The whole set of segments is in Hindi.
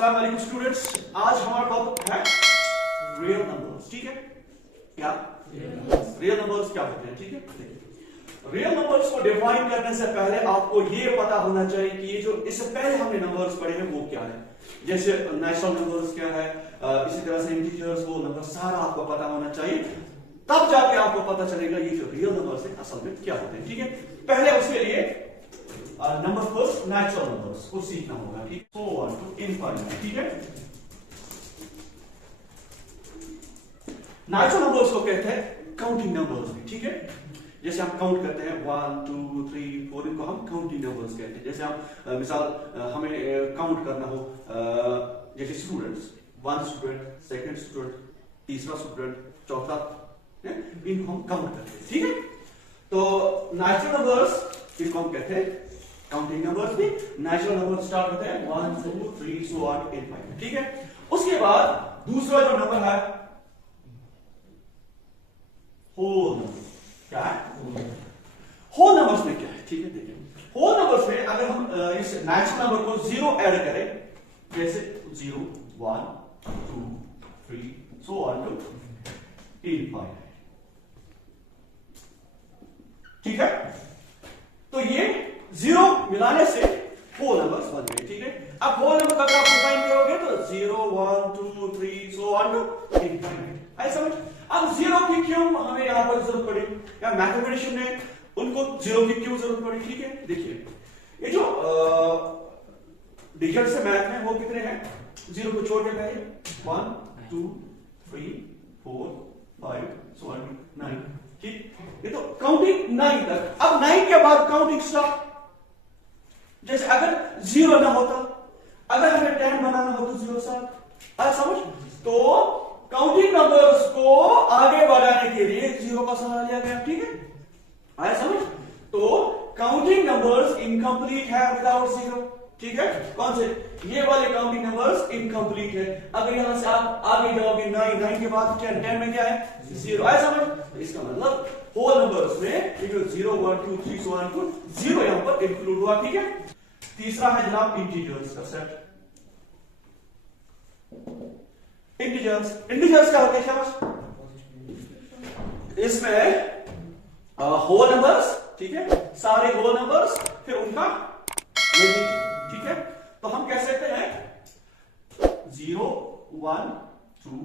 अस्सलाम वालेकुम स्टूडेंट्स, आज हमारा टॉपिक है रियल नंबर्स। ठीक है, क्या रियल नंबर्स क्या होते हैं? ठीक है, रियल नंबर्स को डिफाइन करने से पहले आपको ये पता होना चाहिए कि ये जो इससे पहले हमने नंबर्स पढ़े हैं वो क्या है। जैसे नेचुरल नंबर्स क्या है, इसी तरह से इंटीजर्स, होल नंबर, सारा आपको पता होना चाहिए, तब जाके आपको पता चलेगा ये जो रियल नंबर्स है असल में क्या होते हैं। ठीक है, पहले उसके लिए नंबर फर्स्ट नेचुरल नंबर्स को सीखना होगा। ठीक, सो ऑन टू इनफाइनाइट। ठीक है, नेचुरल नंबर्स को कहते हैं काउंटिंग नंबर्स भी। ठीक है, जैसे हम काउंट करते हैं 1 2 3 4, इनको हम काउंटिंग नंबर्स कहते हैं। जैसे हम मिसाल हमें काउंट करना हो, जैसे स्टूडेंट्स, 1 स्टूडेंट, सेकंड स्टूडेंट, तीसरा स्टूडेंट, चौथा, इनको हम काउंट करते हैं। ठीक है, तो नेचुरल नंबर्स इनको हम कहते हैं काउंटिंग नंबर्स भी। नेचुरल नंबर स्टार्ट होते हैं 1 2 3 सो ऑन इनफाइनाइट। ठीक है, उसके बाद दूसरा जो नंबर है होल नंबर। क्या है होल नंबर्स में? क्या है? ठीक है, देखिए होल नंबर्स में अगर हम इस नेचुरल नंबर को 0 ऐड करें, जैसे 0 1 2 3 सो ऑन टू इनफाइनाइट। ठीक है, तो ये 0 मिलाने से होल नंबर्स बन गए। ठीक है, अब होल नंबर अगर आप डिफाइन करोगे तो 0 1 2 3 सो ऑन टू इनफाइनाइट। आई समझ? अब 0 की क्यों हमें यहां पर जरूरत पड़ी, या मैथमेटिशियन ने उनको 0 की क्यों जरूरत पड़ी? ठीक है, देखिए ये जो डिजिट से मैथ है वो कितने हैं? 0 को छोड़ के पहले 1 2 3 4 5 सो ऑन टू 9। ठीक, ये तो काउंटिंग 9 तक। अब 9 के बाद काउंटिंग स्टॉप। जैसे अगर 0 ना होता, अगर हमें 10 बनाना हो तो 0 साथ। आज समझ? तो काउंटिंग नंबर्स को आगे बढ़ाने के लिए 0 का सहारा लिया गया। ठीक है, आया समझ? तो काउंटिंग नंबर्स इनकम्प्लीट है विदाउट 0। ठीक है, कौन से? ये वाले काउंटिंग नंबर्स इनकम्प्लीट है। अगर यहां से आप आगे जाओगे 9 के बाद 10 में क्या है? 0। आया समझ? इसका मतलब होल नंबर्स में ये जो 0 1 2 3 सो ऑन टू 0 यहां पर इंक्लूड हुआ। ठीक है, तीसरा है जनाब इंटीजर्स का सेट। इंटीजर्स क्या होते हैं शाबाश? इसमें होल नंबर्स, ठीक है, सारे होल नंबर्स, फिर उनका नेगेटिव। ठीक है, तो हम कह सकते हैं 0 1 2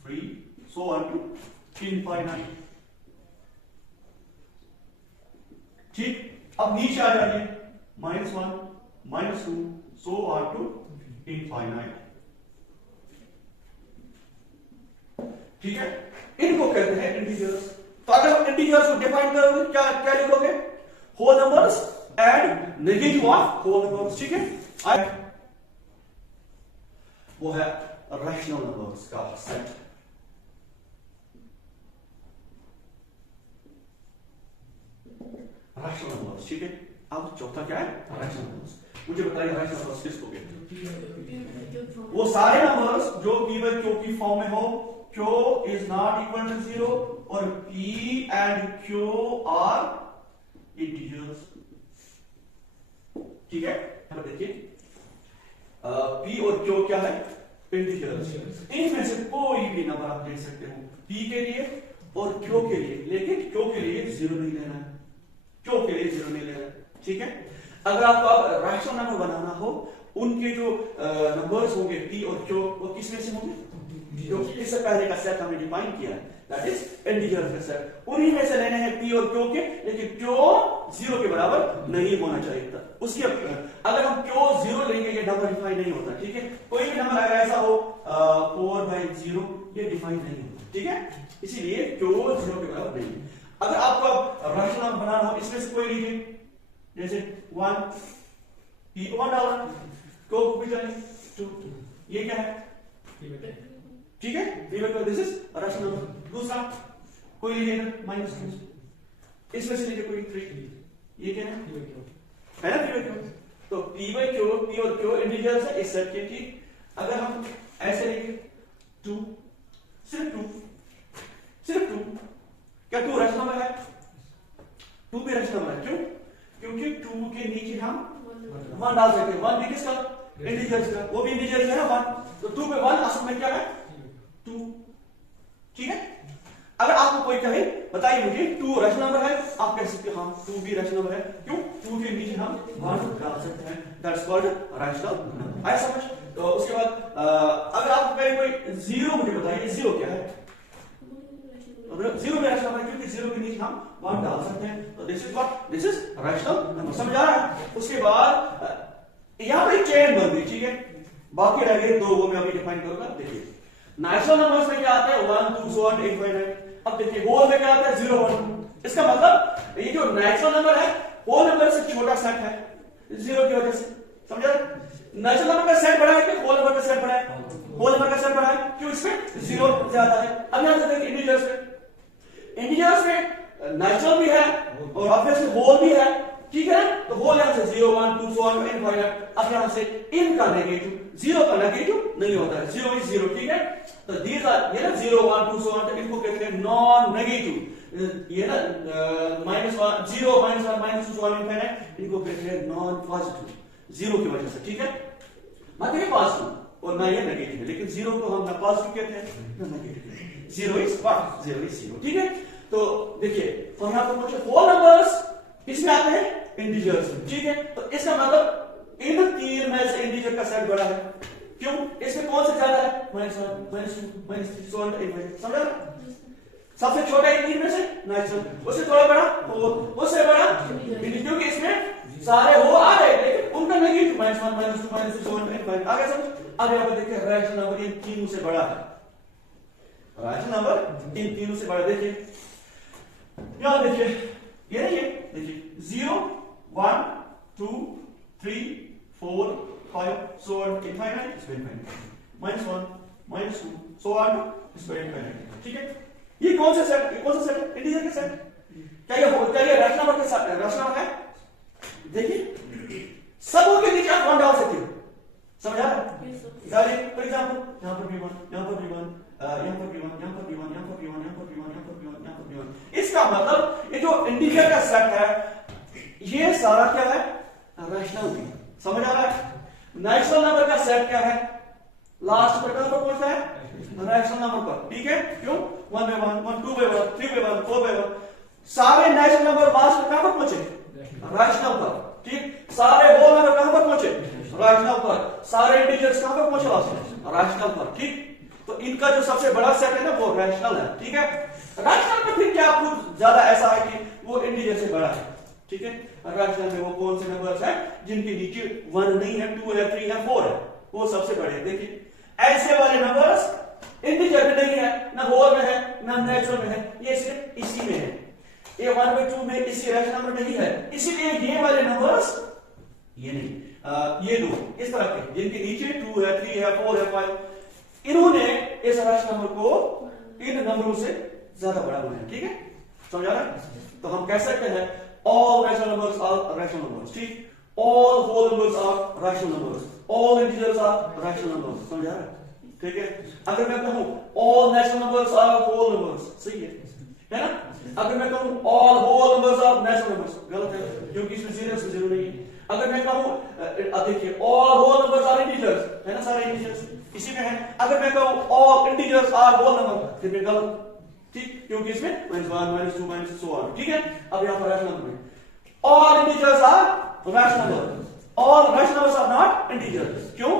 3 सो ऑन टू इनफाइनाइट। ठीक, अब नीचे आ जाइए -1 -2 सो ऑन टू इनफाइनाइट। ठीक है, इनको कहते हैं इंटीजर्स। तो अगर हम इंटीजर्स को डिफाइन करोगे क्या क्या लिखोगे? Whole numbers and negative of whole numbers. ठीक है, वो है रैशनल नंबर्स का सेट। Rational numbers. ठीक है, अब चौथा क्या है? Rational numbers. मुझे बताइए रैशनल नंबर्स किसको कहते हैं? वो सारे नंबर्स जो p बाय q की फॉर्म में हो, q is not equal to 0 और p and q are integers. ठीक है, देखिए p और q क्या है? इंटीजर्स। इनमें से कोई भी नंबर आप ले सकते हो p के लिए और q के लिए, लेकिन q के लिए 0 नहीं लेना है, q के लिए 0 नहीं लेना है। ठीक है, अगर आपको अब रैशनल नंबर बनाना हो, उनके जो नंबर्स होंगे p और q, वो किस में से होंगे? जो इससे पहले का सेट हमने डिफाइन किया है, दैट इज इंटीजर्स का सेट। उन्हीं में से लेने हैं p और q के, लेकिन q 0 के बराबर नहीं होना चाहिए था। उसके अगर हम q 0 लेंगे ये नंबर डिफाइन नहीं होता। ठीक है, कोई भी नंबर अगर ऐसा हो 4/0, ये डिफाइन नहीं होता। ठीक है, इसीलिए q 0 के बराबर नहीं है। अगर आपको अब रैशनल नंबर बनाना हो, इसमें से कोई लीजिए, जैसे 1, p को 1 डालना, q को भी जाए 2, ये क्या है? ठीक है, दिस इज रैशनल नंबर। दूसरा कोई लीजिएगा -2, इसमें से लीजिए कोई 3, ये क्या है? है ना p/q। तो p और q इंटीजर्स है इस सेट के। ठीक, अगर हम ऐसे लिखें 2, सिर्फ 2, क्या 2 रैशनल नंबर है? 2 भी रैशनल नंबर है। क्यों? क्योंकि 2 के नीचे हम 1 डाल सकते हैं। 1 भी किसका? इंटीजर्स का, वो भी इंटीजर है ना 1, तो 2 पे 1 असल में क्या है 2, ठीक है। अगर आपको कोई कहे बताइए मुझे 2 रैशनल नंबर है, आप कह सकते हो हाँ 2 भी रैशनल नंबर है, क्यों 2 के नीचे हम 1 डाल सकते हैं, दैट्स कॉल्ड रैशनल नंबर, आया समझ। तो उसके बाद अगर आपको कहे कोई 0 मुझे बताइए 0 क्या है, 0 में रैशनल नंबर है क्योंकि 0 के नीचे हम 1 डाल सकते हैं, तो this is what, this is rational number, समझ आ रहा है। उसके बाद यहां पर चेन बन गई, ठीक है, बाकी रह गए 2, वो मैं अभी डिफाइन करूंगा। देखिए नेचुरल नंबर्स में क्या आता है 1 2 so on infinite, अब देखिए होल में क्या आता है 0 1, इसका मतलब ये जो नेचुरल नंबर है होल नंबर से छोटा सेट है 0 की वजह से, समझा। नेचुरल नंबर का सेट बड़ा है कि होल नंबर का सेट बड़ा है, होल नंबर का सेट बड़ा है, क्यों इसमें 0 ज्यादा है। अब यहां से देखिए इंटीजर्स में नेचुरल भी है और ऑब्वियसली होल भी है, ठीक है, तो होल यहां से 0 1 2 so on infinite, अब यहां से इनका नेगेटिव 0 का नेगेटिव नहीं होता है, 0 इज 0, ठीक है। तो दीज आर ये ना 0 1 2 so on, तो इनको कहते हैं नॉन नेगेटिव, ये ना -1 0 -1 -2 so on infinite, इनको कहते हैं नॉन पॉजिटिव 0 की वजह से, ठीक है। मतलब ये पॉजिटिव और ना ये नेगेटिव है, लेकिन 0 को हम ना पॉजिटिव कहते हैं ना नेगेटिव, 0 इज व्हाट 0 इज 0, ठीक है। तो देखिए तो यहां पर मुझे होल नंबर्स इसमें आते हैं इंटीजर्स, ठीक है। तो इसका मतलब इन तीन में से इंटीजर का सेट बड़ा है, क्यों, इसमें कौन सा ज्यादा है -1 -2 -3 so on infinite, समझा। सबसे छोटा इन तीन में से नेचुरल, उससे थोड़ा बड़ा और उससे बड़ा इंटीजर, क्योंकि इसमें सारे हो आ रहे लेकिन उनका नेगेटिव -1 -2 -3 so on infinite, आगे समझ। अब यहां पर देखिए रैशनल नंबर इन तीनों से बड़ा है, रैशनल नंबर इन तीनों से बड़ा, देखिए यहां देखिए ये नहीं है, देखिए 0 1 2 3 4 5 so on infinite is infinite, -1 -2 so on is infinite, ठीक है। ये कौन सा सेट, ये कौन सा सेट है, इंटीजर का सेट, क्या ये रैशनल नंबर के साथ रैशनल नंबर है। देखिए सबों के नीचे आप 1 डाल सकते हो, समझ आ रहा है। डालिए फॉर एग्जांपल यहां पर भी 1, यहां पर भी 1, यहां पर भी 1, यहां पर भी 1, यहां पर भी 1, यहां पर भी 1, यहां पर भी 1, यहां पर भी 1, इसका मतलब ये जो इंटीजर का सेट है ये सारा क्या है रैशनल भी, समझ आ रहा है। नेचुरल नंबर का सेट क्या है, लास्ट पर कहां पर पहुंचता है रैशनल नंबर पर, ठीक है, क्यों 1 by 1 1 2 by 1 3 by 1 4 by 1, सारे नेचुरल नंबर लास्ट पर कहां पर पहुंचे रैशनल पर, ठीक। सारे होल नंबर कहां पर पहुंचे रैशनल पर, सारे इंटीजर्स कहां पर पहुंचे लास्ट रैशनल पर, ठीक। तो इनका जो सबसे बड़ा सेट है ना वो रैशनल है, ठीक है। रैशनल में फिर क्या कुछ ज्यादा ऐसा है कि वो इंटीजर से बड़ा है, ठीक है। रैशनल में वो कौन से नंबर्स हैं जिनके नीचे 1 नहीं है 2 है 3 है 4 है, वो सबसे बड़े हैं। देखिए ऐसे वाले नंबर्स इंटीजर में नहीं है, ना होल में है ना नेचुरल में है, ये सिर्फ इसी में है, ये 1 by 2 में इसी रैशनल नंबर नहीं है, इसीलिए ये वाले नंबर्स ये नहीं ये दो इस तरह के जिनके नीचे 2 है 3 है 4 है 5, इन्होंने इस रैशनल नंबर को इन नंबरों से ज्यादा बड़ा बनाया, ठीक है, समझ आ रहा है। तो हम कह सकते हैं all rational numbers are rational numbers, ठीक, all whole numbers are rational numbers, all integers are rational numbers, समझ आ रहा है, ठीक है। अगर मैं कहूं all natural numbers are whole numbers, सही है ना। अगर मैं कहूं all whole numbers are natural numbers, गलत है क्योंकि इसमें 0 से 0 नहीं है। अगर मैं कहूं देखिए all whole numbers are integers, है ना, सारे integers इसी में है। अगर मैं कहूं all integers are whole number, फिर भी गलत, ठीक, क्योंकि इसमें -1 -2 -3 so on, ठीक है। अब यहां पर रैशनल नंबर में all integers are rational numbers, all rational numbers are not integers, क्यों,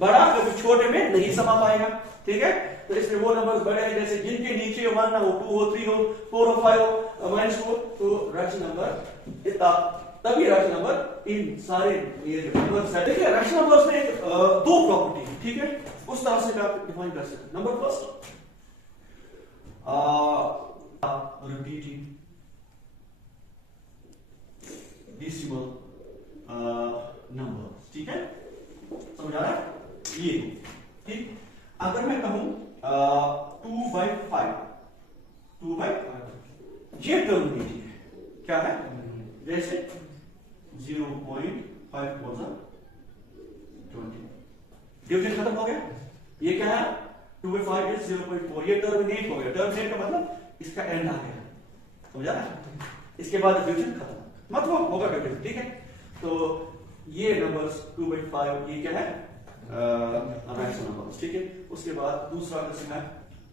बड़ा कभी छोटे में नहीं समा पाएगा, ठीक है। तो इसमें वो नंबर्स बड़े हैं जैसे जिनके नीचे 1 हो 2 हो 3 हो 4 हो 5 हो -2 हो, तो रैशनल नंबर इतना, तभी रैशनल नंबर इन सारे ये नंबर्स है। देखिए रैशनल नंबर्स में दो प्रॉपर्टी है, ठीक है, उस तरह से आप डिफाइन कर सकते हैं। Number first repeating decimal numbers, ठीक है, समझ आ रहा है ये, ठीक। अगर मैं कहूं 2 by 5 ये टर्म नीचे है, क्या है, जैसे 0.5 20, डिवीजन खत्म हो गया, ये क्या है 2 by 5 is 0.4, ये टर्मिनेट हो गया, टर्मिनेट का मतलब इसका एंड आ गया, समझा ना। इसके बाद डिवीजन खत्म, मतलब होगा डिवीजन, ठीक है। तो ये नंबर्स 2/5 ये क्या है रैशनल नंबर्स, ठीक है। उसके बाद दूसरा किस्म है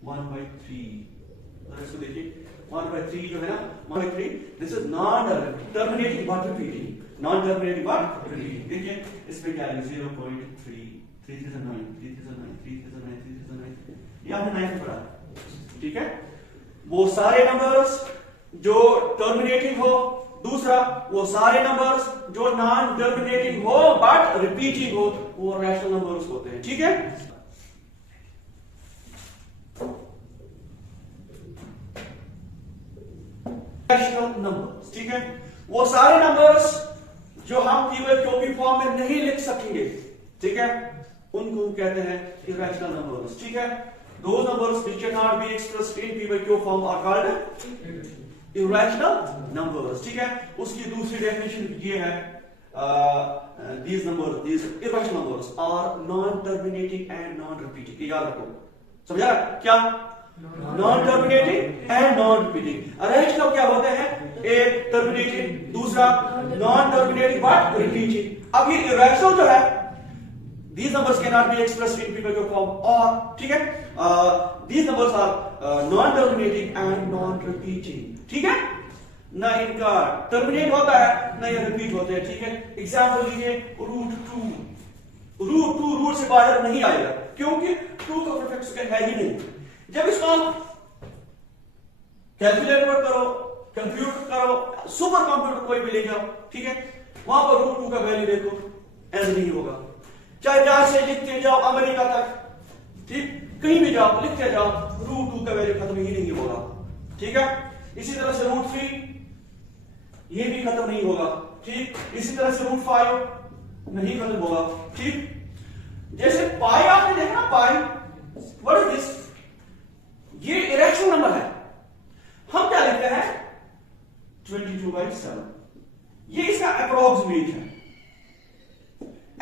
1/3। इसको देखिए 1/3 जो है ना 1/3 this is non terminating but repeating, non terminating but repeating. देखिए इसमें क्या है 0.3 3009 3009 3009 3009 ये आपने 9 पढ़ा, ठीक है। वो सारे नंबर्स जो टर्मिनेटिंग हो, दूसरा वो सारे नंबर्स जो नॉन टर्मिनेटिंग हो बट रिपीटिंग हो वो रैशनल नंबर्स होते हैं, ठीक है। रैशनल नंबर्स, ठीक है, वो सारे नंबर्स जो हम पी बाई क्यू की फॉर्म में नहीं लिख सकेंगे, ठीक है, उनको कहते हैं इरेशनल नंबर्स, ठीक है। Those numbers which cannot be expressed in p by q form are called irrational numbers, ठीक है। उसकी दूसरी डेफिनेशन ये है these irrational numbers are non-terminating and non-repeating, याद रखो, समझा क्या? non-terminating and non-repeating। irrational क्या होते हैं? एक terminating, दूसरा non-terminating but repeating। अब ये irrational जो है these numbers cannot be expressed in p by q form or, ठीक है, these numbers are non-terminating and non-repeating, ठीक है। ना इनका टर्मिनेट होता है ना ये रिपीट होते हैं, ठीक है। एग्जाम्पल लीजिए √2 रूट से बाहर नहीं आएगा क्योंकि 2 का परफेक्ट स्क्वायर है ही नहीं। जब इसको कैलकुलेटर पर करो, कंप्यूटर करो, सुपर कंप्यूटर कोई भी ले जाओ, ठीक है, वहां पर √2 का वैल्यू देखो ऐसा नहीं होगा। चाहे जहां से लिखते जाओ अमेरिका तक, ठीक, कहीं भी जाओ लिखते जाओ √2 का वैल्यू खत्म ही नहीं होगा, ठीक है। इसी तरह से √3 ये भी खत्म नहीं होगा, ठीक। इसी तरह से √5 नहीं खत्म होगा, ठीक। जैसे पाई आपने देखा ना, पाई व्हाट इज दिस, ये इरेशनल नंबर है, हम क्या लिखते हैं 22/7, ये इसका अप्रोक्सीमेट है,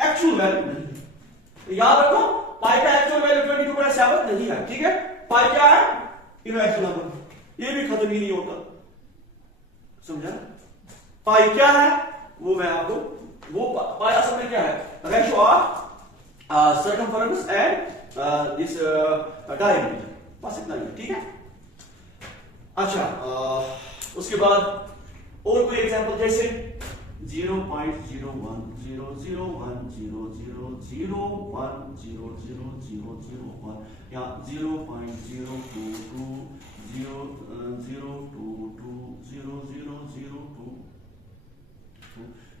एक्चुअल वैल्यू नहीं। तो याद रखो पाई का एक्चुअल वैल्यू 22/7 नहीं है, ठीक है। पाई क्या है? इरेशनल नंबर, ये भी खत्म ही नहीं होता, समझा? पाई क्या है वो मैं आपको, वो पाई असल में क्या है? Ratio of circumference and this diameter, बस इतना ही, ठीक है। अच्छा, उसके बाद और कोई एग्जांपल जैसे 0.01 या 0.022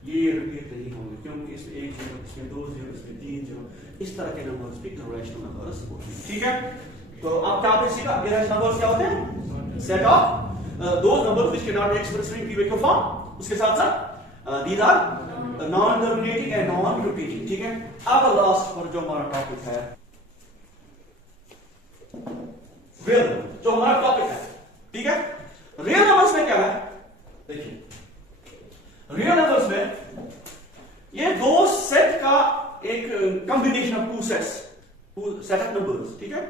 ये रिपीट नहीं होंगे क्योंकि इसमें 1 0, इसमें 2 0, इसमें 3 0, इस तरह के नंबर्स भी इरेशनल नंबर्स होते हैं, ठीक है। तो अब क्या आपने सीखा इरेशनल नंबर्स क्या होते हैं? Set of those numbers which can not be expressed in p by q form, उसके साथ साथ these are non-terminating and non-repeating, ठीक है। अब लास्ट पर जो हमारा टॉपिक है रियल, जो हमारा टॉपिक है, ठीक है। रियल नंबर्स में क्या है? देखिए रियल नंबर्स में ये दो सेट का एक combination of two sets, set of numbers, ठीक है।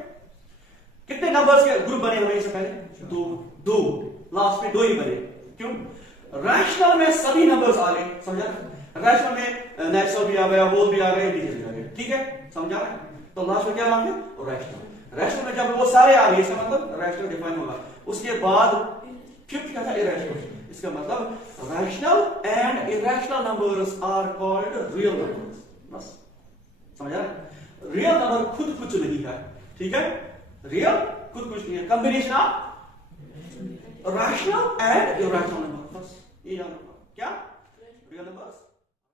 कितने नंबर्स के ग्रुप बने हमें इससे पहले? दो, लास्ट में 2 ही बने, क्यों? रैशनल में सभी नंबर्स आ गए, समझा? रैशनल में नेचुरल भी आ गया, होल भी आ गए, इंटीजर भी आ गए, ठीक है, समझा? तो लास्ट में क्या आ गया? रैशनल। रैशनल में जब वो सारे आ गए इसका मतलब रैशनल डिफाइन होगा। उसके बाद फिफ्थ क्या था? इरेशनल। इसका मतलब rational and irrational numbers are called real numbers, बस समझा? रियल नंबर खुद कुछ नहीं है, ठीक है। रियल खुद कुछ नहीं है, combination of rational and irrational number, बस ये याद रखो।